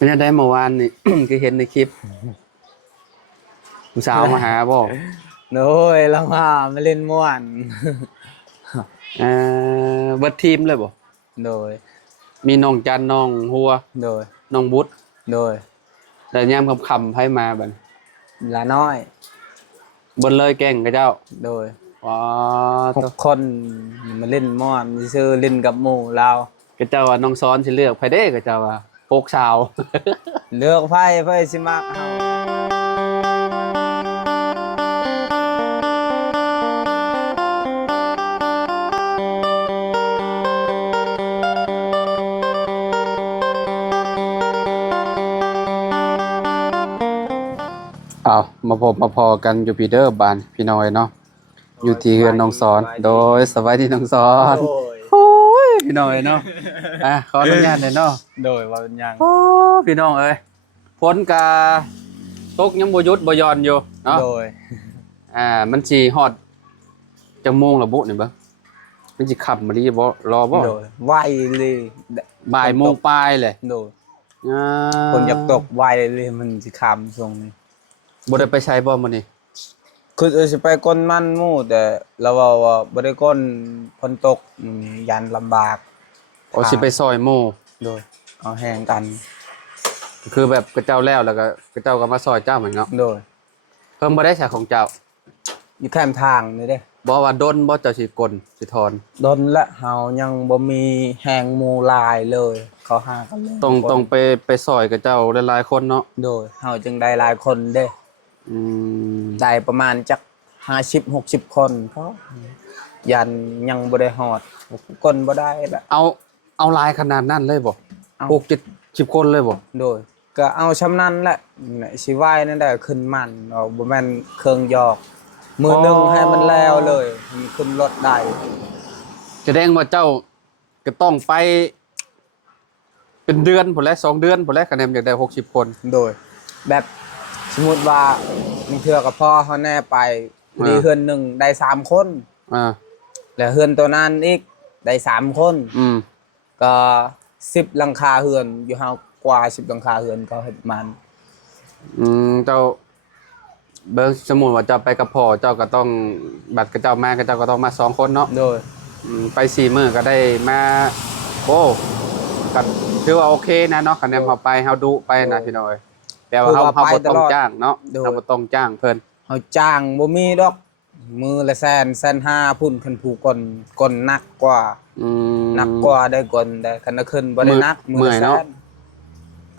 เป็นยังไงเมื่อวานนี่ คือเห็นในคลิปผู้สาวมาหาบ่โน้ยเรามาเล่นม่วนเบิดทีมเลยบ่โดยมีน้องจันน้องหัวโดยน้องบุตรโดยแต่ยามค่ำๆไผมาบัดลาน้อยเบิดเลยแก่งกับเจ้าโดยว้า6 คนมาเล่นม่วนซื้อเล่นกับหมู่เรากับเจ้าว่าน้องซ้อนสิเลือกไผเด้กับเจ้าว่าพกสาว เลือกไพ่สิมักเฮาเอามาพบมาพอกันอยู่ปีเดอร์บานพี่น้อยเนาะอยู่ที่เฮือนน้องสอนโดยสบายดีน้องสอนโอ้ยพี่น้อยเนาะขออนุญาตหน่อยเนาะโดยว่าเป็นยังโอ้พี่น้องเอ้ยฝนกาตกยังบ่หยุดบ่หย่อนอยู่เนาะโดยมันสิฮอดจังโมงละบุนี่เบิ่งมันสิค่ำมาดีบ่รอบ่โดยไวเลย บ่ายโมงปลายเลยโดยคนอยากตกไวเลยมันสิค่ำช่วงนี้บ่ได้ไปใช้บ่มื้อนี้คือสิไปก้นมันหมู่แต่เราว่าบ่ได้ก้นฝนตกยันลำบากโอ้สิไปซอยหมู่โดยเอาแห้งกันคือแบบกระเจ้าแล้วก็กระเจ้าก็มาซอยเจ้าเหมือนเนาะโดยเพิ่มบ่ได้ใช้ของเจ้าอยู่แคมทางนี่เด้บ่ว่าดนบ่เจ้าสิกลสิถอนดนละเฮายังบ่มีแห้งหมู่ลายเลยเขาหากันเลยต้องไปซอยกับเจ้าหลายๆคนเนาะโดยเฮาจึงได้หลายคนเด้ได้ประมาณจัก50-60 คนเขายันยังบ่ได้ฮอดคนบ่ได้ละเอาหลายขนาดนั้นเลยบ่6-70คนเลยบ่โดยก็เอาชำนาญแหละสิไหว้นั่นได้ขึ้นมันบ่แม่นเครื่องยอกมือนึงให้มันแล้วเลยมันขึ้นรถได้แสดงว่าเจ้าก็ต้องไปเป็นเดือนพุ่นแหละ2 เดือนพุ่นแหละคะแนนอยากได้60คนโดยแบบสมมุติว่าบางเทื่อก็พอเฮาแน่ไปดีเฮือนนึงได้3คนแล้วเฮือนตัวนั้นอีกได้3คนก็10หลังคาเฮือนอยู่เฮากว่า10หลังคาเฮือนก็เฮ็ดมันเจ้าเบิ่งสมมุติว่าเจ้าไปกับพ่อเจ้าก็ต้องบัดกับเจ้ามากับเจ้าก็ต้องมา2คนเนาะโดยไป4มื้อก็ได้มาโอ้ก็ถือว่าโอเคนะเนาะคะแนนเฮาไปเฮาดุไปนะพี่น้อยแปลว่าเฮาบ่ต้องจ้างเนาะเฮาบ่ต้องจ้างเพิ่นเฮาจ้างบ่มีดอกมือละแสน5พุ่นคันผู้ก่นหนักกว่าหนักกว่าได้ก่นได้คันขึ้นบ่ได้หนักมือเนาะ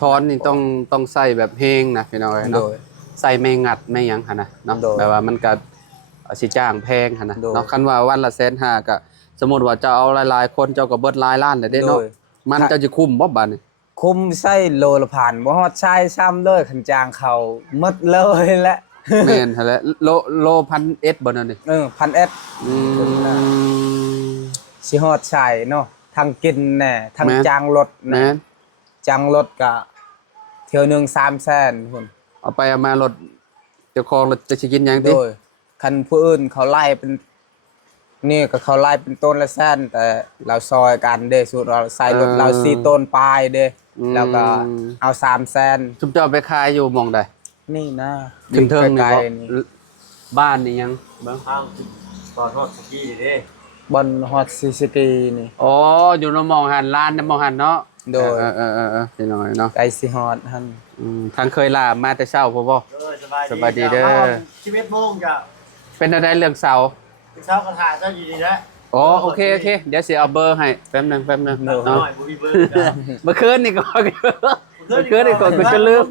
ถอนนี่ต้องใส่แบบเพลงนะพี่น้อยเนาะใส่ไม่งัดไม่หยังหั่นน่ะเนาะแปลว่ามันก็สิจ้างแพงหั่นน่ะเนาะคันว่าวันละ150,000ก็สมมุติว่าเจ้าเอาหลายๆคนเจ้าก็เบิดหลายล้านเลยเด้เนาะมันเจ้าสิคุ้มบ่บัดนี้คุ้มใส่โลละพันบ่ฮอดใช้ซ้ำเลยคันจ้างเขาหมดเลยแหละแม่นหั่นแหละโล1,000 เอสบ่นั่นนี่1,000 เอสสิฮอดใช้เนาะทั้งกินแน่ทั้งจ้างรถแน่จ้างรถก็เที่ยวนึง300,000พุ่นเอาไปเอามารถเจ้าของรถจะสิกินหยังติโดยคันผู้อื่นเขาไล่เป็นนี่ก็เขาไล่เป็นต้นละแสนแต่เราซอยกันเด้สูตรเราใส่รถเรา4ต้นปลายเด้แล้วก็เอา300,000ชุมเจ้าไปขายอยู่หม่องใดนี่นะถึงเทิงนี่บ้านนี่ยังเบิ่งทางตอนฮอดสกีเด้บอนฮอดซิสกีนี่อ๋ออยู่ในหม่องหันร้านในหม่องหันเนาะโดยพี่น้อยเนาะไกลสิฮอดหั่นทางเคยลามาแต่เช้าพ่อบ่สบายดีเด้อ11 โมงจ้ะเป็นอะไรเรื่องเสาเช้าก็ถ่ายเจ้าอยู่ดีนะอ๋อโอเคเดี๋ยวสิเอาเบอร์ให้แป๊บนึงเนาะบ่มีเบอร์จ้ะเมื่อคืนนี่ก็จะลืม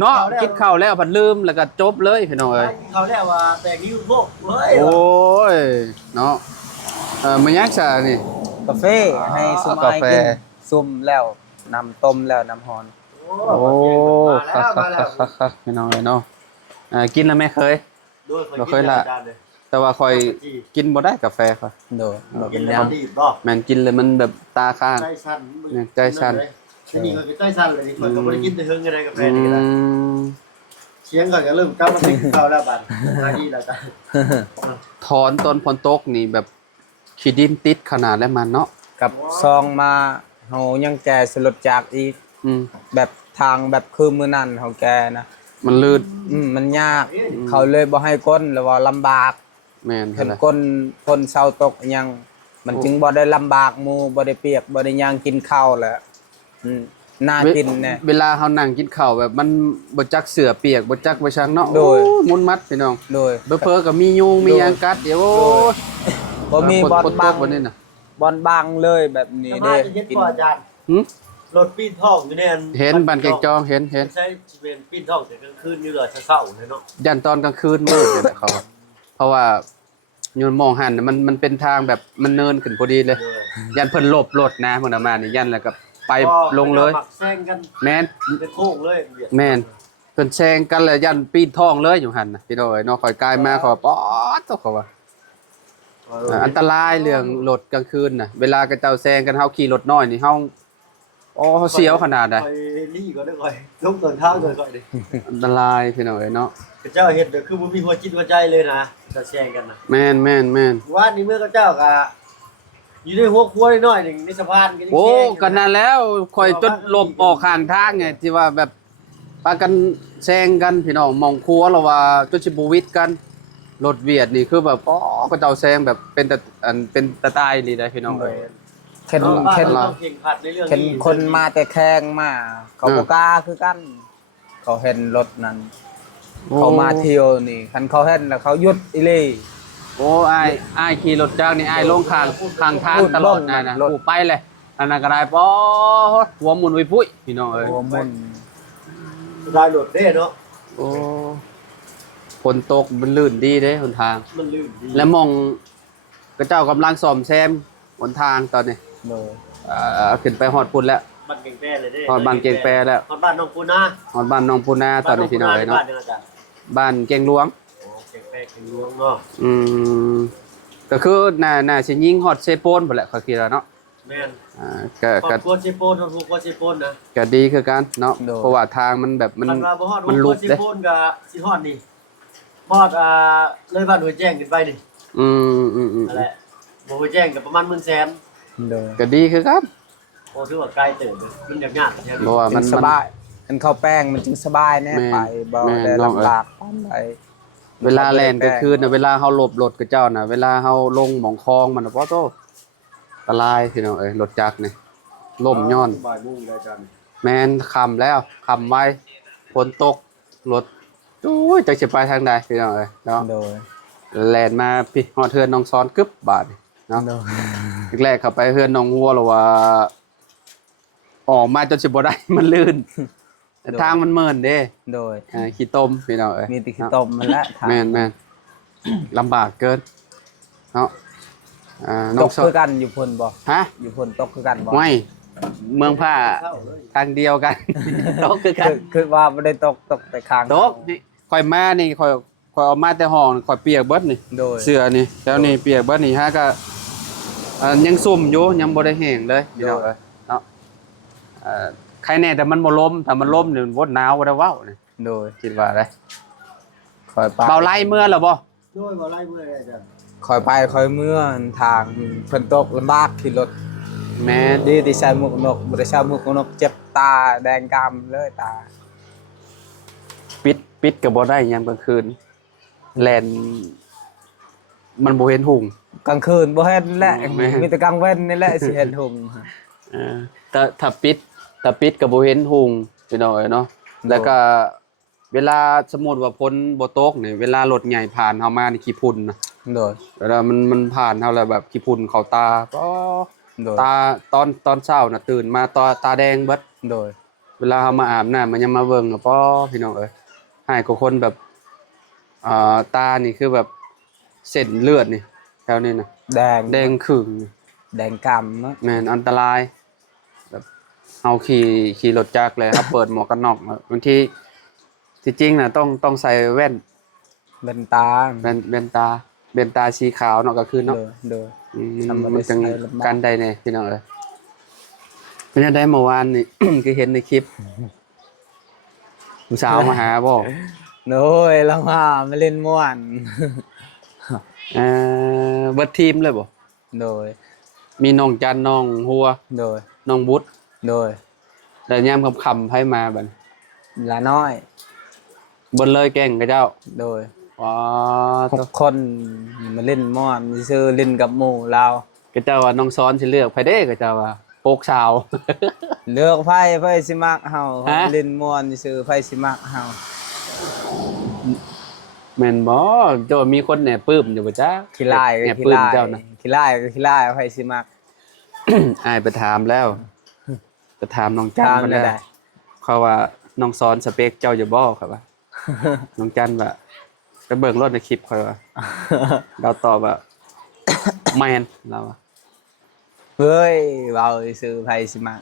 เนาะคิดเข้าแล้วพัดลืมแล้วก็จบเลยพี่น้อยเขาแล้วว่าแต่งยูทูบเฮ้ยโอ้ยเนาะมันยักษ์ซะนี่กาแฟให้ซุ่มให้กินซุ่มแล้วน้ำต้มแล้วน้ำฮ้อนโอ้ครับพี่น้องเนาะกินแล้วไม่เคยบ่เคยละแต่ว่าคอยกินบ่ได้กาแฟค่ะโดยบ่เป็นแนวแม่นกินเลยมันแบบตาค้างใจสั่นนี่ก็ใจสั่นเลยคนก็บ่ได้กินแต่เฮิงอะไรกาแฟนี่ล่ะเสียงก็เริ่มกลับมาติดเข้าแล้วบัดมาดีแล้วจ้ะถอนต้นฝนตกนี่แบบขี้ดินติดขนาดแล้วมันเนาะกับซองมาเฮายังแก่สลดจากอีก แบบทางแบบคือมื้อนั้นของแกนะมันลื่นมันยากเขาเลยบ่ให้ก้นแล้วว่าลำบากแม่นเห็นก้นคนเศร้าตกอิหยังมันจึงบ่ได้ลำบากหมู่บ่ได้เปียกบ่ได้ย่างกินข้าวแหละน่ากินแน่เวลาเฮานั่งกินข้าวแบบมันบ่จักเสือเปียกบ่จักบ่ชังเนาะโดยมุนมัดพี่น้องโดยเผลอๆก็มียุงมีหยังกัดเดี๋ยวบ่มีบอลบังบ่นี่น่ะบอลบังเลยแบบนี้เด้กินอาจารย์รถปีนท่องอยู่เนี่ยเห็นบ้านเกงจองเห็นใช้เป็นปีนท่องแต่กลางคืนอยู่เลยเช้าเลยเนาะยันตอนกลางคืนมืดเลยเขาเพราะว่าโยนมองหันมันเป็นทางแบบมันเนินขึ้นพอดีเลยยันเพิ่นหลบรถนะมื้อนั้นมานี่ยันแล้วก็ไปลงเลยแซงกันแม่นเป็นโค้งเลยแม่นเพิ่นแซงกันแล้วยันปีนท้องเลยอยู่หั่นน่ะพี่น้อยเนาะข่อยกายมาเขาป๊อดตกเขาว่าอันตรายเรื่องรถกลางคืนน่ะเวลากระเจ้าแซงกันเฮาขี่รถน้อยนี่เฮาเสียวขนาดใดไปลี่ก็ได้ก่อยลงต้นทางเลยก่อยดิอันตรายพี่น้อยเนาะเจ้าเฮ็ดคือบ่มีหัวจิตหัวใจเลยนะจะแซงกันน่ะแม่นว่านี่เมื่อเจ้าก็อยู่ในหัวครัวน้อยๆนึงในสะพานก็โอ้ก็นั่นแล้วข่อยจนหลบออกข้างทางไงที่ว่าแบบปากันแซงกันพี่น้องมองครัวแล้วว่าจนสิบ่วิดกันรถเวียดนี่คือแบบก็เจ้าแซงแบบเป็นตะตายนี่ได้พี่น้องเอ้ยเข็นคนมาแต่แข้งมาเขาบ่กล้าคือกันเขาเห็นรถนั้นเขามาเที่ยวนี่คันเขาเห็นแล้วเขาหยุดอีเลยโอ้อ้ายขี่รถจักรนี่อ้ายลงข้างทางตลอดนะกูไปเลยอันนั้นก็ได้ป๊อหัวหมุนไว้ปุ้ยพี่น้องเอ้ยหัวหมุนได้รถเด้เนาะโอ้ฝนตกมันลื่นดีเด้หนทางมันลื่นดีแล้วมองกระเจ้ากำลังซ่อมแซมหนทางตอนนี้ขึ้นไปฮอดพุ่นแล้วบ้านเก่งแปรเลยเด้ฮอดบ้านเก่งแปรแล้วฮอดบ้านน้องปูนาฮอดบ้านน้องปูนาตอนนี้พี่น้องเอ้ยเนาะบ้านเก่งหลวงเก่งแปรเก่งหลวงเนาะก็คือน่าสิยิงฮอดเซโปนพุ่นแหละเขาคิดว่าเนาะแม่นก็กดเซโปนถูกกดเซโปนนะก็ดีคือกันเนาะเพราะว่าทางมันแบบมันลุกเด้เซโปนก็สิฮอดนี่ฮอดเลยบ้านห้วยแจ้งขึ้นไปนี่นั่นแหละบ่ห้วยแจ้งก็ประมาณ100,000ก็ดีคือกันโอ้ถือว่าไกลเติบมันยากๆเพราะว่ามันสบายมันเข้าแป้งมันจึงสบายแน่ไปบ่ได้ลำบากปานใดเวลาแล่นกลางคืนน่ะเวลาเฮาหลบรถกับเจ้าน่ะเวลาเฮาลงหม่องคลองมันน่ะบ่โตอันตรายพี่น้องเอ้ยรถจักรนี่ล่มย้อนบ่ายโมงแล้วจันแม่นค่ำแล้วค่ำไว้ฝนตกรถโอ้ยจักสิไปทางใดพี่น้องเอ้ยเนาะโดยแล่นมาพี่ฮอดเฮือนน้องซ้อนกึบบาดเนาะแรกเข้าไปเฮือนน้องวัวแล้วว่าออกมาจนสิบ่ได้มันลื่นทางมันเมินเด้โดยขี้ต้มพี่น้องเอ้ยมีแต่ขี้ต้มมันละแม่นลำบากเกินเนาะตกคือกันอยู่พุ่นบ่ฮะอยู่พุ่นตกคือกันบ่ไม่เมืองผ้าทางเดียวกันตกคือกันคือว่าบ่ได้ตกแต่ข้างตกนี่ข่อยมานี่ข่อยเอามาแต่ห้องข่อยเปียกเบิดนี่เสื้อนี่แล้วนี่เปียกเบิดนี่ฮะก็ยังซุ่มอยู่ยังบ่ได้แห้งเลยพี่น้องเอ้ยเนาะใครแน่แต่มันบ่ล้มถ้ามันล้มนี่บ่หนาวบ่ได้ว้าวนี่โดยคิดว่าได้ค่อยไปเบาไล่เมื่อแล้วบ่โดยเบาไล่เมื่อได้จ้ะค่อยไปค่อยเมื่อทางฝนตกลำบากขี่รถแม่ดีที่ใส่หมวกนกบ่ได้ใส่หมวกนกเจ็บตาแดงกำเลยตาปิดก็บ่ได้ยามกลางคืนแล่นมันบ่เห็นหุ่งกลางคืนบ่เห็นแหละมีแต่กลางเว้นนี่แหละสิเห็นหุ่งแต่ถ้าปิดก็บ่เห็นหุ่งพี่น้องเนาะแล้วก็เวลาสมมุติว่าฝนบ่ตกนี่เวลารถใหญ่ผ่านเฮามานี่ขี้ฝุ่นนะโดยเวลามันผ่านเฮาแล้วแบบขี้ฝุ่นเข้าตาตาตอนเช้าน่ะตื่นมาตาแดงเบิดโดยเวลาเฮามาอาบน้ำมันยังมาเบิ่งก็พี่น้องเอ้ยให้กับคนแบบตานี่คือแบบเส้นเลือดนี่แถวนี้นะแดงขึ่งแดงกำเนาะแม่นอันตรายแบบเฮาขี่รถจักรเลยครับเปิดหมวกกันน็อกบางทีที่จริงน่ะต้องใส่แว่นตาแว่นตาสีขาวเนาะก็คือเนาะมันจังกันได้แน่พี่น้องเอ้ยเพิ่นได้เมื่อวานนี่ คือเห็นในคลิปผู้สาวมาหาบ่โน้ยแล้วมาเล่นม่วนเบิดทีมเลยบ่โดยมีน้องจันน้องหัวโดยน้องบุตรโดย แต่ยามค่ำๆไผมาบัด ละน้อย เบิ่นเลยแกล้งกับเจ้า โดย อ๋อ 6 คนมาเล่นม่อนซื้อเล่นกับหมู่เรา กับเจ้าว่าน้องซ้อนสิเลือกไผเด้กับเจ้าว่าโปกสาว เลือกไผสิมักเฮา ฮะ เล่นม่วนซื้อไผสิมักเฮา แม่นบ่เจ้าว่ามีคนแหน่ปลื้มอยู่บ่จ๊ะ ขี้ลาย แหน่ ขี้ ปลื้ม ลาย เจ้านะ ขี้ลายขี้ลายไผสิมัก อ้ายไปถามแล้วไปถามน้องจัน ถาม มาแล้ว ได้ เขาว่าน้องซ้อนสเปคเจ้าอยู่บ่ครับว่า น้องจันว่าไปเบิ่งรถในคลิปค่อยว่า เราตอบว่า แม่นเราว่า เฮ้ยเว้าซื้อไผสิมัก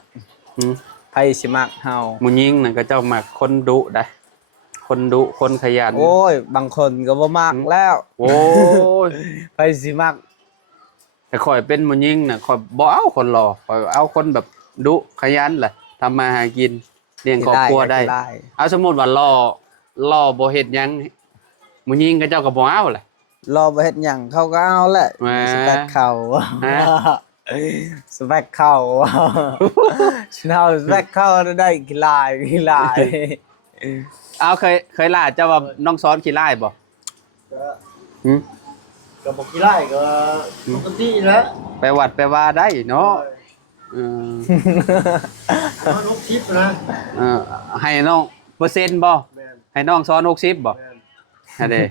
หืม ไผสิมักเฮา หมู่ยิงนั่นก็เจ้ามักคนดุได้ คนดุคนขยัน โอ้ยบางคนก็บ่มักแล้ว โอ้ย ไผสิมัก แต่ข่อยเป็นหมู่ยิงน่ะข่อยบ่เอาคนหล่อข่อยเอาคนแบบดุขยันแหละทำมาหากินเลี้ยงครอบครัวได้ ขี้ลาย เอาสมมุติว่าหล่อบ่เฮ็ดหยังหมู่ยิงก็เจ้าก็บ่เอาแหละ รอบ่เฮ็ดหยังเขาก็เอาแหละ แหม สเปคเขา ฮะ สเปคเขาฉันเอาสเปคเขาได้ขี้ลายขี้ลาย เอาเคยล่าเจ้าว่าน้องซ้อนขี้ร้ายบ่ ก็ หืม ก็บอกกี่ไร่ก็ปกติแล้ว ไปวัดไปว่าได้เนาะเออ มันลูกทิพย์นะ เออให้น้องเปอร์เซ็นต์บ่ แม่น ให้น้องซ้อน60บ่ แม่น ฮะเด้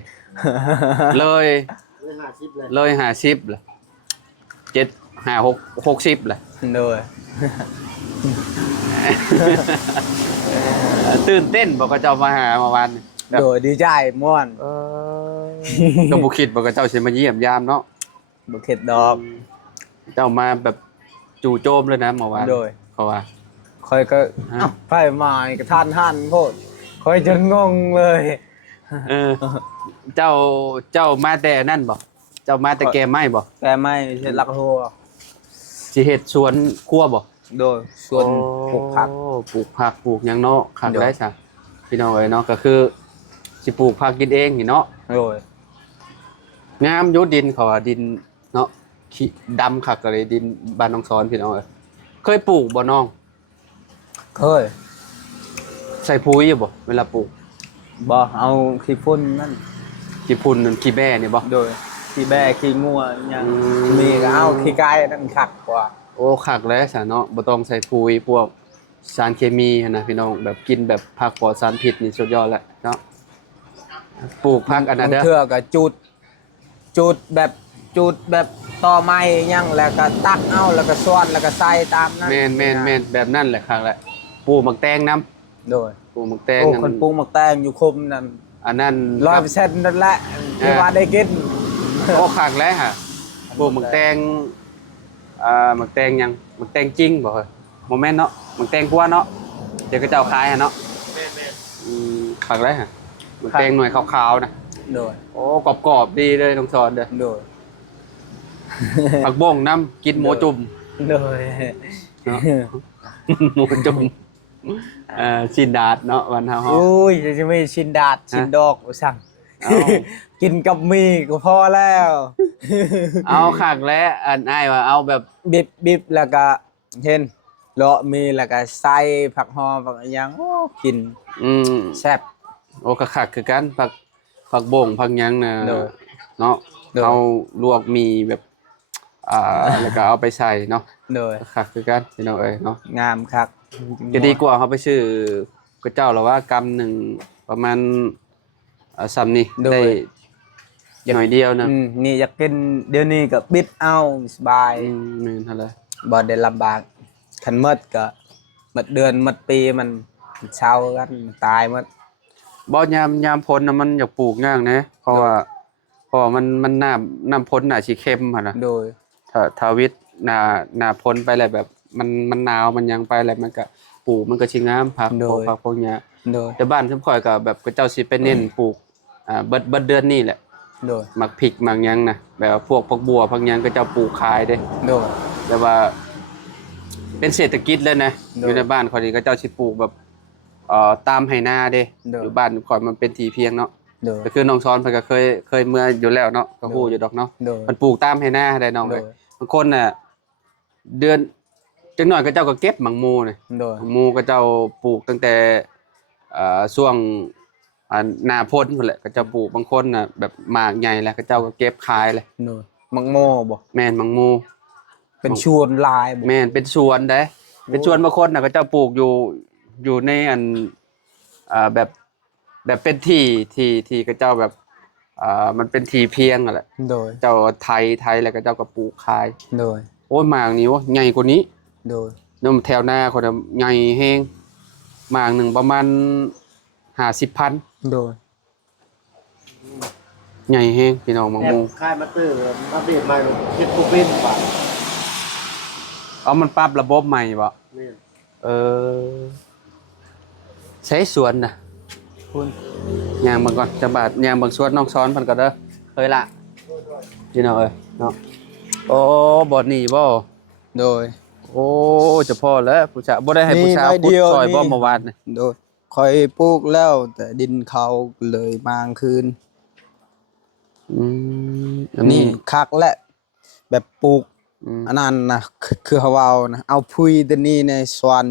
เลย เลย50เลย เลย50ล่ะ7 5 6 60ล่ะ โดย ตื่นเต้นบอกกับเจ้ามาหาเมื่อวานนี่แบบ โดยดีใจม่วน ก็บ่คิดบอกกับเจ้าสิมาเยี่ยมยามเนาะ บ่เข็ดดอก เจ้ามาแบบจู่โจมเลยนะเมื่อวาน โดย เขาว่า คอยก็ ฮะ อ้าวไผมานี่ก็ท่านโพดคอยจนงงเลย เออเจ้ามาแต่นั่นบ่เจ้ามาแต่แกไม้บ่ แต่ไม่ใช่ลักหัว สิเฮ็ดสวนครัวบ่ โดยส่วนปลูกผัก โอ้ปลูกผักปลูกหยังเนาะคัก โดย ได้ซะพี่น้องเอ้ยเนาะก็คือสิปลูกผักกินเองนี่เนาะ โดย งามอยู่ดินเขาว่าดินเนาะขี้ดำคักเลยดินบ้านน้องสอนพี่น้องเอ้ยเคยปลูกบ่น้อง เคย ใส่ปุ๋ยอยู่บ่เวลาปลูก บ่เอาขี้ฝุ่นนั่น ขี้พุ่นนั่นขี้แบ่นี่บ่ โดยขี้แบขี้งัวหยัง อืม มีก็เอาขี้ไก่นั่นคักกว่า โอ้คักแล้วซะเนาะบ่ต้องใส่ปุ๋ยพวกสารเคมีหั้นนะพี่น้องแบบกินแบบผักปลอดสารพิษนี่สุดยอดแล้วเนาะปลูกผักอันนั้นเด้ เทื่ อ อก็จุดแบบต่อไม้หยังแล้วก็ตักเอาแล้วก็ซ้อนแล้วก็ใส่ตามนั้น แม่นแบบนั้นแหละคักแหละปลูกหมักแตงนํ โดย ปลูกหมักแตง โอ้ อัน คนปลูกหมักแตงอยู่คมนั่น อันนั้น 100%นั่นแหละที่ว่าได้กิน โอ้คักแล้วฮะปลูกหมักแตงหมักแตงหยังหมักแตงจริงบ่เฮ้ยบ่แม่นเนาะหมักแตงกว่าเนาะเดี๋ยวก็เจ้าขายหั่นเนาะ แม่น คักแล้วฮะหมักแตงหน่วยขาวๆนะ โดย โอ้กรอบๆดีเลยน้องสอนเด้อ โดย ผักบ้งน้ำกินหมูจุ่ม โดย เนาะ หมูจุ่มชินดาดเนาะวันเฮา อุ้ยจะไม่ชินดาดชินดอกสั่ง เอา กินกับหมีก็พอแล้ว เอาคักแล้วอันอ้ายว่าเอาแบบ บิบแล้วก็เห็นเลาะมีแล้วก็ใส่ผักหอมผักอิหยังโอ้กิน อืม แซ่บ โอ้ก็คักคือกันผักบ้งผักหยังน่ะ โดย เนาะ โดย เอาลวกมีแบบแล้วก็เอาไปใส่เนาะ โดย คักคือกันพี่น้องเอ้ยเนาะ งามคัก จะดีกว่าเขาไปซื้อก็เจ้าแล้วว่ากำหนึ่งประมาณซ้ำนี่ได้หน่อยเดียวนะ นี่อยากกินเดี๋ยวนี้ก็บิดเอาสบาย แม่นหั่นแหละ บ่ได้ลำบากคันหมดก็หมดเดือนหมดปีมันเช่ากันตายหมด บ่ยามพ้นน่ะมันอยากปลูกยากนะเพราะมันน้ำพ้นน่ะสิเข้มหั่นน่ะ โดย ถ้าวิทย์หน้าพ้นไปแล้วแบบมันหนาวมันหยังไปแล้วมันก็ปลูกมันก็สิงามผักพวกเนี้ย โดย แต่บ้านซุมข่อยก็แบบก็เจ้าสิไปเน้นปลูกเบิดเดือนนี้แหละ โดย มักพริกมักหยังนะแบบว่าพวกผักบัวผักหยังก็เจ้าปลูกขายเด้ โดย แต่ว่าเป็นเศรษฐกิจเลยนะ โด อย ยู่ในบ้านข่อยนี่ก็เจ้าสิปลูกแบบตามไหนาเด้ โดย อยู่บ้านข่อยมันเป็นที่เพียงเนาะ โดย ก็คือน้องซ้อนเพิ่นก็เคยเมื่ออยู่แล้วเนาะก็ฮู้อยู่ดอกเนาะ โดย มันปลูกตามไหนาได้น้อง โด เลย ยบางคนน่ะเดือน จังหน่อยก็เจ้าก็เก็บหมังมูนี่ โดย หมังมูก็เจ้าปลูกตั้งแต่ช่วงหน้าพ้นพุ่นแหละก็เจ้าปลูกบางคนน่ะแบบหมากใหญ่แล้วก็เจ้าก็เก็บขายเลย โดยมังโมบ่ แม่นหมังมู เป็นชวนลายบ่ แม่นเป็นสวนเด้เป็นสวนบางคนน่ะก็เจ้าปลูกอยู่ในอันแบบเป็นที่ก็เจ้าแบบมันเป็นที่เพียงอ่ะแหละ โดย เจ้าไทยแล้วก็เจ้าก็ปลูกขาย โดย โอ้ยหมากนี้วะใหญ่กว่านี้ โดย นมแถวหน้าคนน่ะใหญ่แฮงหมากหนึ่งประมาณ50,000 โดย ใหญ่แฮงพี่น้องมัง แอบ มู ค่ายมาเตอร์อัปเดตใหม่เฮ็ดโปรเป็นบาท เอามันปรับระบบใหม่บ่ นี่ เออใช้สวนน่ะ คุณ ย่างเบิ่งก่อนจะบาดย่างเบิ่งสวนน้องซ้อนเพิ่นก็เด้อเฮ้ยล่ะพี่น้องเอ้ยเนาะโอ้บ่นี่บ่ โดย โอ้เจะพอแล้วผู้ชายบ่ได้ให้ผู้ชาย นี่ ขุด น้อยเดียว ซอยบ่ นี่ เมื่อวานนี่ โดยคอยปลูกแล้วแต่ดินเขาเลยมางคืน อัน นี่ นี้ คักและแบบปลูก อืม อันนั้นนะคือเขาเอานะเอาพุยตัวนี้ในสวน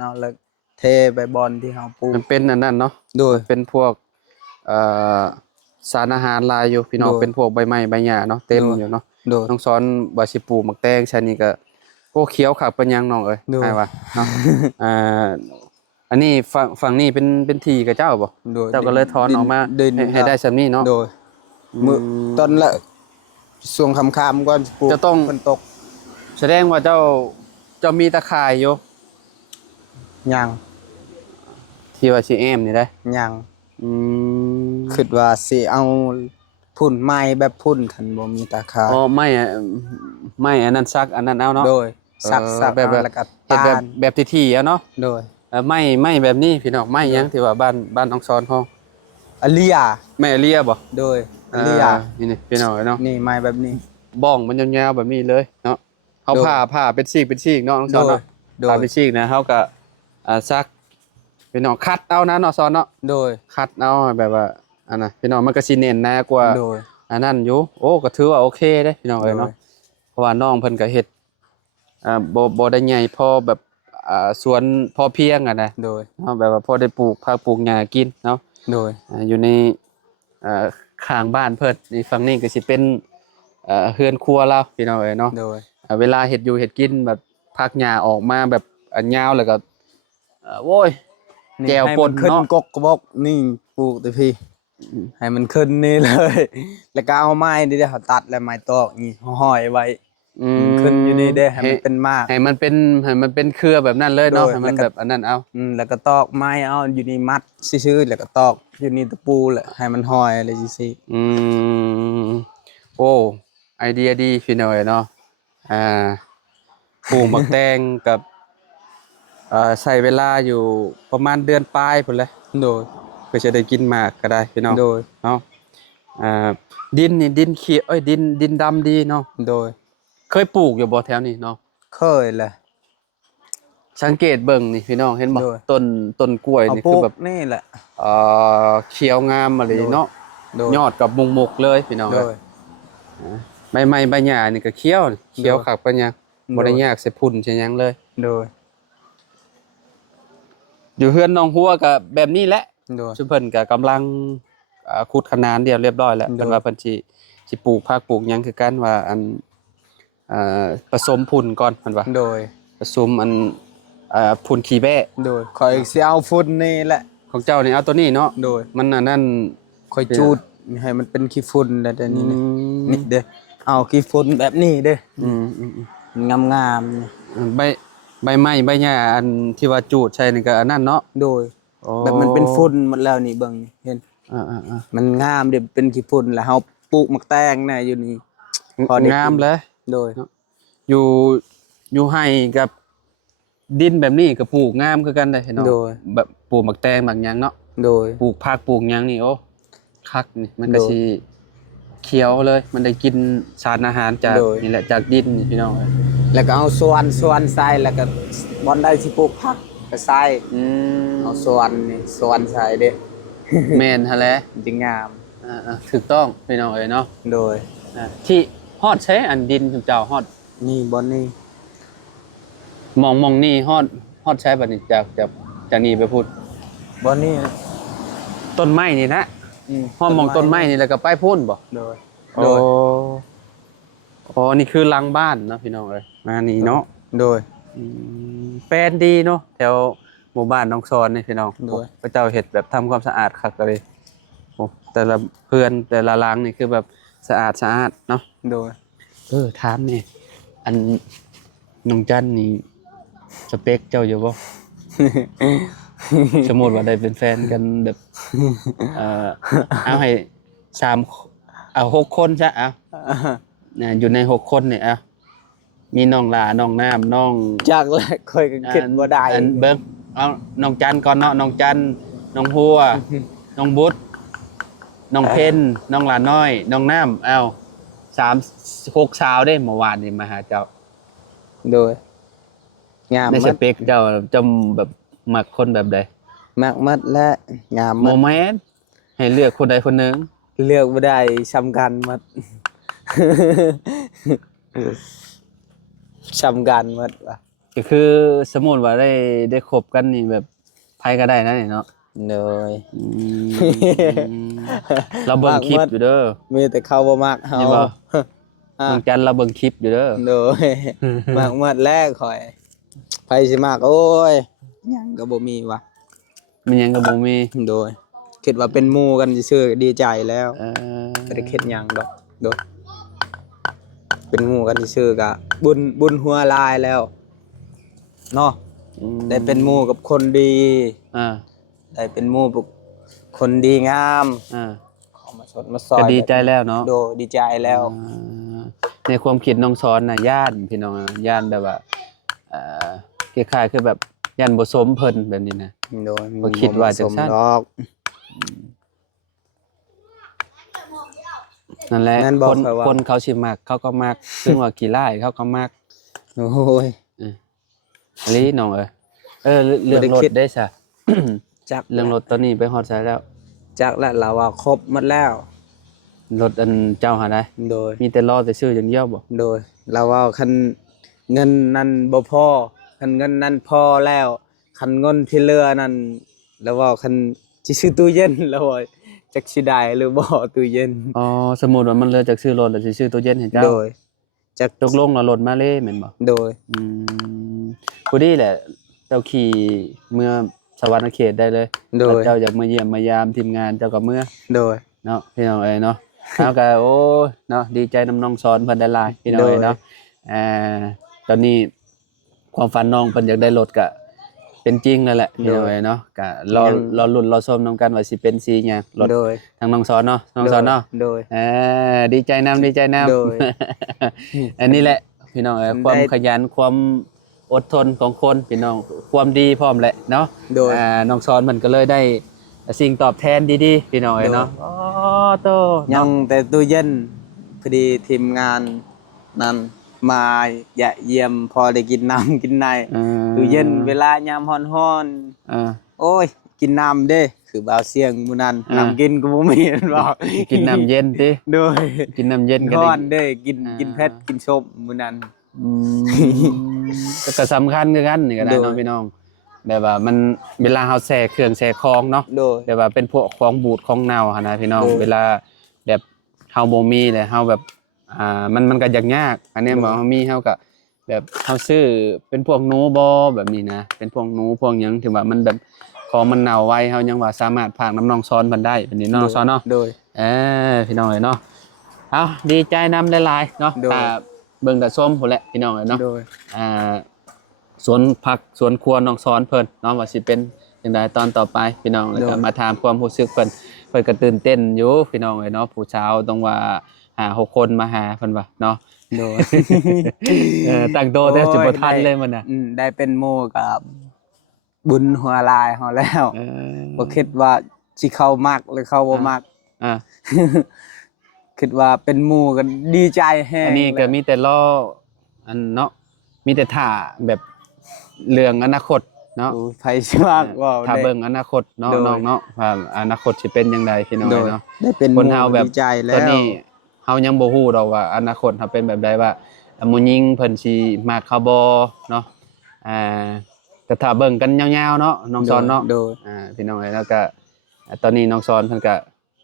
เอาแล้วเทไปบอนที่เขาปลูก มันเป็นอันนั้นเนาะ โดย เป็นพวกเอ่อสารอาหารหลายอยู่พี่น้อง โดย เป็นพวกใบไม้ใบหญ้าเนาะเต็ม โดย อยู่เนาะ โดย น้องซ้อนว่าสิปลูกหมักแตงชะนี่ก็โอ้เขียวคักเป็นหยังน้องเอ้ย โดย ใช่ว่าเนาะ อันนี้ฝั่งนี้เป็นที่กับเจ้าบ่ โดย เจ้าก็เลยถอนออกมา ดิน ให้ได้ซำนี้เนาะ โดยมือตอนละช่วงค่ำๆก่อนปลูก จะต้อง ฝนตก แสดงว่าเจ้ามีตะข่ายอยู่ ยัง ที่ว่าสิแอมนี่ได้ ยัง อืม คิดว่าสิเอาพุ่นไม้แบบพุ่นคันบ่มีตาขา อ๋อไม่อันนั้นซักอันนั้นเอาเนาะ โดยสัก แบบ เอาแล้วก็ เฮ็ด ตา แบบ ล แบบที่ๆเอาเนาะ โดย ไม่แบบนี้พี่น้องไม่หยังที่ว่าบ้านน้องซ้อนห้อง อเลีย แม่เลียบ่ โดยอเลีย นี่พี่น้องเนาะ นี่ไม้แบบนี้ บ้องมันยาวๆแบบนี้เลยเนาะเฮา โดย ผ่าเป็นซีกเนาะน้องซ้อนเนาะ โดย ผ่าเป็นซีกนะเฮาก็ซักพี่น้องคัดเอานะเนาะซ้อนเนาะ โดย คัดเอาแบบว่าอันน่ะพี่น้องมันก็สิเน้นหน้ากว่า โดย อันนั้นอยู่โอ้ก็ถือว่าโอเคเด้พี่น้องเอ้ยเนาะ โดย เพราะว่าน้องเพิ่นก็เฮ็ดบ่ได้ใหญ่พอแบบสวนพอเพียงอ่ะนะ โดย เนาะแบบว่าพอได้ปลูกผักปลูกหญ้ากินเนาะ โดย อยู่ในข้างบ้านเพิ่นนี่ฝั่งนี้ก็สิเป็นเฮือนครัวเราพี่น้องเอ้ยเนาะ โดย เวลาเฮ็ดอยู่เฮ็ดกินแบบผักหญ้าออกมาแบบอันยาวแล้วก็โว้ย แก้ว ให้ ป่ มัน ขึ้น เนาะ กกกระบอกนี่ปลูกแต่พี่ให้มันขึ้นนี่เลย แล้วก็เอาไม้นี่เด้อเขาตัดแล้วไม้ตอกนี่ห้อยไว้มันขึ้นอยู่นี่เด้อให้มันเป็นมาก ให้มันเป็นเครือแบบนั้นเลยเนาะ โดย ให้มัน แล้วก็ แบบอันนั้นเอา แล้วก็ตอกไม้เอาอยู่นี่มัดซื่อๆแล้วก็ตอกอยู่นี่ตะปูแหละให้มันห้อยอะไรซื่อ อืมโอ้ไอเดียดีพี่หน่อยเนาะปลูกหมักแตงกับใช้เวลาอยู่ประมาณเดือนปลายพุ่นเลย ๆโดย เพื่อจะได้กินหมากก็ได้พี่น้อง โดย เนาะดินนี่ดินเขียวดินดำดีเนาะ โดย เคยปลูกอยู่บ่แถวนี้เนาะ เคยแหละ สังเกตเบิ่งนี่พี่น้องเห็นบ่ โดย ต้นกล้วย เอา นี่ ปลู คือก แบบ นี่แหละ เขียวงามอะไรเนาะ โดย ยอดกับมุกๆเลยพี่น้อง โด เอ้ ย ยใบไม้ใบหญ้านี่ก็เขียวเขียวคักปานหยังบ่ได้ โดย ยากใส่พุ่นใส่หยังเลย โดย อยู่เฮือนน้องหัวก็แบบนี้แหละ โดย ซุเพิ่นก็กำลังขุดคะนานเรียบร้อยแล้ว โดย เพิ่นว่าเพิ่นสิปลูกผักปลูกหยังคือกันว่าอันผสมพุ่นก่อนเพิ่นว่า โดย ผสมอันพุ่นขี้แบะ โดยคอยสิเอาฝุ่นนี่แหละ ของเจ้านี่เอาตัวนี้เนาะ โดย มันอันนั้น คอยจูดให้มันเป็นขี้ฝุ่นแล้วแต่นี่ อืม นี่เด้อเอาขี้ฝุ่นแบบนี้เด้อ อืม งามๆนี่ ใบไม้ใบหญ้าอันที่ว่าจูดใช่นี่ก็อันนั้นเนาะ โดย โอ้ แบบมันเป็นฝุ่นหมดแล้วนี่เบิ่งนี่เห็น อ่า มันงามเด้อเป็นขี้ฝุ่นแล้วเฮาปลูกหมักแตงน่ะอยู่นี่ พอได้กิน งามเลย โดย อยู่ให้กับดินแบบนี้ก็ปลูกงามคือกันได้เนาะ โดย แบบปลูกหมักแตงหมักหยังเนาะ โดย ปลูกผักปลูกหยังนี่โอ้คักนี่มันก็ โดย สิเขียวเลย มันได้กินสารอาหารจาก โดย นี่แหละจากดินนี่พี่น้องเอ้ย แล้วก็เอาสวนใส่แล้วก็บอนได้สิปลูกผักก็ใส่ อืม เอาสวนใส่เด้อ แม่นฮะแหละ จริงงาม ถูกต้องพี่น้องเอ้ยเนาะ โดย ที่ฮอดใช้อันดินของเจ้าฮอด นี่บอนนี่ มองนี่ฮอดใช้บัดนี้จากนี่ไปพูด บ่นี่ ต้นไม้นี่นะฮอดมองต้นไม้นี่แล้วก็ไปพุ่นบ่ โดย โอ้อ๋อนี่คือหลังบ้านเนาะพี่น้องเอ้ยมานี่เนาะ โดย แปลนดีเนาะแถวหมู่บ้านน้องซอนนี่พี่น้อง โดย พระเจ้าเฮ็ดแบบทำความสะอาดคักเลยโอ้แต่ละเพื่อนแต่ละหลังนี่คือแบบสะอาดเนาะ โดย ถามนี่อันน้องจันนี่สเปคเจ้าอยู่บ่ สมมุติว่าได้เป็นแฟนกันแบบเอาให้6คนซะเอาเนี่ยอยู่ใน6คนนี่เอามีน้องหลาน้องน้ำน้อง จากแรกค่อยก็คิดบ่ได้ อันเบิ่งเอาน้องจันก่อนเนาะน้องจันน้องหัวน้องบุตรน้องเพ็ญน้องหลาน้อยน้องน้ำเอา6 สาวเด้เมื่อวานนี่มาหาเจ้า โดยงาม ใน ห ส มัด เปคเจ้าจำแบบมักคนแบบใด มักหมัดและงามห โม มัด เมนต์ให้เลือกคนใดคนหนึ่ง เลือกบ่ได้สำคัญหมัด สำคัญหมัดว่ะ ก็คือสมมุติว่าได้คบกันนี่แบบไผก็ได้นะนี่เนาะ โดย เราเบิ่งคลิปอยู่เด้อ มีแต่เขาบ่มักเฮา นี่บ่ อ่ะ น้องจันเราเบิ่งคลิปอยู่เด้อ โดย มักหมัดแรกข่อยไผสิมักโอ้ยหยังก็บ่มีว่ะ มันยังก็บ่มี โดยคิดว่าเป็นหมู่กันซื่อๆดีใจแล้ว เออ บ่ได้คิดหยังดอกโดยเป็นหมู่กันซื่อๆก็บุญหัวลายแล้วเนาะได้เป็นหมู่กับคนดี อ่า ได้เป็นหมู่กับคนดีงาม อ่า เข้ามาสดมาซอย ก็ดีใจแล้วเนาะ โดดีใจแล้ว ในความคิดน้องสอนน่ะย่านพี่น้องอะย่านแบบว่าคล้ายๆคือแบบย่านบ่สมเพิ่นแบบนี้นะ โดย บ่คิดว่าจังซั่น ดอก นั่นแหละ นั่นบอก คน เขาว่า คนเขาสิมักเขาก็มัก ซึ่งว่ากี่ไร่เขาก็มัก โอ้ย อันนี้น้องเรื่อง บ่ได้ รถ คิด ได้ซะ จัก เรื่องรถตอนนี้ไปฮอดไสแล้ว จักแล้วเราว่าครบหมดแล้ว รถอันเจ้าหาได้ โดย มีแต่รอแต่ชื่ออย่างเดียวบ่ โดยเราว่าคันเงินนั้นบ่พอคันเงินนั้นพอแล้วคันเงินที่เหลือนั้นแล้วว่าคันสิซื้อตู้เย็นแล้วว่าจักสิได้หรือบ่ตู้เย็น อ๋อสมมุติว่ามันเหลือจากชื่อรถแล้วสิชื่อตู้เย็นให้เจ้า โดยจัก ตกลงแล้วรถมาเลยแม่นบ่ โดย ผู้ดีแหละเจ้าขี่เมื่อสวรรค์เขตได้เลย โดย ถ้าเจ้าอยากมาเยี่ยมมายามทีมงานเจ้าก็เมื่อ โดย เนาะพี่น้องเอ้ยเนาะ เอาก็โอ้เนาะดีใจน้ำน้องสอนเพิ่นได้หลายพี่น้องเอ้ยเนาะตอนนี้ความฝันน้องเพิ่นอยากได้รถก็เป็นจริงแล้วแหละพี่น้องเอ้ยเนาะก็รอลุ้นรอชมนํกันว่าสิเป็นสีหยังรถ โดย ทางน้องสอนเนาะน้องสอนเนาะ โดย ดีใจนำดีใจนำ โดย อันนี้แหละพี่น้องเอ้ย ได้ ความขยันความอดทนของคนพี่น้องความดีพร้อมแหละเนาะ โดย น้องสอนมันก็เลยได้สิ่งตอบแทนดีๆพี่น้องเอ้ยเนาะอ๋อโต ยังแต่ตู้เย็นพอดีทีมงานนั้นมาแยะเยี่ยมพอได้กินน้ำกินในตู้เย็นเวลายามฮ้อน อ่า ๆโอ้ยกินน้ำเด้คือบ่าวเสียงมื้อนั้นน้ำกินก็บ่มีนั่นบอก กินน้ำเย็นติ โดย กินน้ำเย็นกัน ฮ้อน ดิ เด้กินเผ็ดกินส้มมื้อนั้น ก็สำคัญคือกันนี่ก็ได้ โด เนาะ ย พี่น้องแบบว่ามันเวลาเฮาแช่เครื่องแช่ของเนาะ โดย แบบว่าเป็นพวกของบูดของเน่าหั่นนะพี่น้อง โดย เวลาแบบเฮาบ่มีเลยเฮาแบบมันก็ยากอันนี้ โดย บ่เฮามีเฮาก็แบบเฮาซื้อเป็นพวกหนูบ่แบบนี้นะเป็นพวกหนูพวกหยังถึงว่ามันแบบของมันเน่าไวเฮายังว่าสามารถพากน้ำน้องซ้อนมันได้แบบนี้เนาะน้องซ้อนเนาะ โดย พี่น้องเอ้ยเนาะเอาดีใจนำหลายๆเนาะ โดย ตาเบิ่งแต่ส้มพุ่นแหละพี่น้องเอ้ยเนาะ โดย สวนผักสวนครัวน้องซ้อนเพิ่นเนาะว่าสิเป็นจังไดตอนต่อไปพี่น้องแล้วก็ โดย มาถามความรู้สึกเพิ่นก็ตื่นเต้นอยู่พี่น้องเอ้ยเนาะผู้สาวต้องว่า6คนมาหาเพิ่นว่าเนาะ โดย ตั้งโตแต่สิบ่ทันเลยมันน่ะ ได้เป็นหมู่กับบุญหัวลายเฮาแล้ว บ่คิดว่าสิเข้ามักหรือเข้าบ่มัก อ่า คิดว่าเป็นหมู่กันดีใจแฮง อันนี้ก็มีแต่รออันเนาะมีแต่ท่าแบบเรื่องอนาคตเนาะ โอ้ยไผสิมากว่า ถ้า ได้ เบิ่งอนาคตเนาะ โดย น้องเนาะว่าอนาคตสิเป็นจังไดพี่น้อง โดย เนาะ ได้เป็นห คน มู่ เฮาแบบ ดีใจแล้ ตอน ว นี้เฮายังบ่ฮู้ดอกว่าอนาคตเฮาเป็นแบบใดว่าหมู่หญิงเพิ่นสิมักเขาบ่เนาะ แต่ถ้าเบิ่งกันยาวๆเนาะน้องซอนเนาะ โดย พี่น้องเอ้ยแล้วก็ตอนนี้น้องซอนเพิ่นก็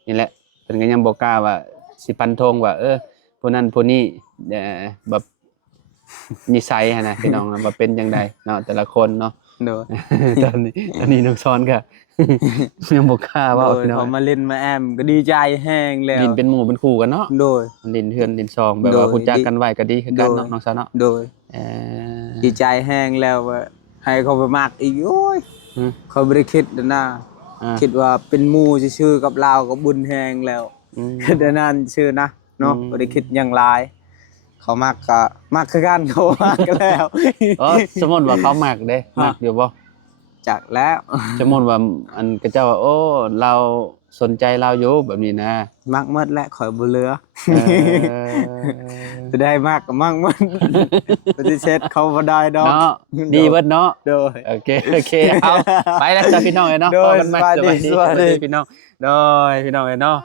นี่แหละเพิ่นก็ยังบ่กล้าว่าสิฟันธงว่าผู้นั้นผู้นี้แบบนิสัยหั่นน่ะพี่น้องว่าเป็นจังไดเนาะแต่ละคนเนาะ โดย ตอนนี้น้องซอนก็ ยังบ่กล้าเว้า โดย พี่น้อง พอมาเล่นมาแอมก็ดีใจแห้งแล้ว ดินเป็นหมู่เป็นคู่กันเนาะ โดย ดินเฮือนดินซองแบบ โด ว่าย รู้จักกันไว้ก็ดีคือกันเนาะ โดย น้องซอนเนาะ โดย เอ่อ ดีใจแห้งแล้วว่าให้เขาไปมากอีกโอ้ย อืม เขาบ่ได้คิดนะ อ่า คิดว่าเป็นหมู่ชื่อๆกับเราก็บุญแห้งแล้ว อืม คิดอันนั้นชื่อนะเนาะ อืม บ่ได้คิดหยังหลาย เขามักก็มักคือกันเขามักกันแล้ว สมมุติว่าเขามักเด้มักอยู่บ่ จักแล้ว สมมุติว่าอันก็เจ้าว่าโอ้เราสนใจเราอยู่แบบนี้นะ มักหมดแล้วข่อยบ่เหลือ เออ จะได้มากก็มักหมดปฏิเสธเขาบ่ได้ดอก เนาะดีเบิดเนาะ โดย โอเคเอาไปแล้วจ้ะพี่น้องเอ้ยเนาะ โดย พอกันใหม่ สวัสดี สวัสดีพี่น้องโดยพี่น้องเอ้ยเนาะ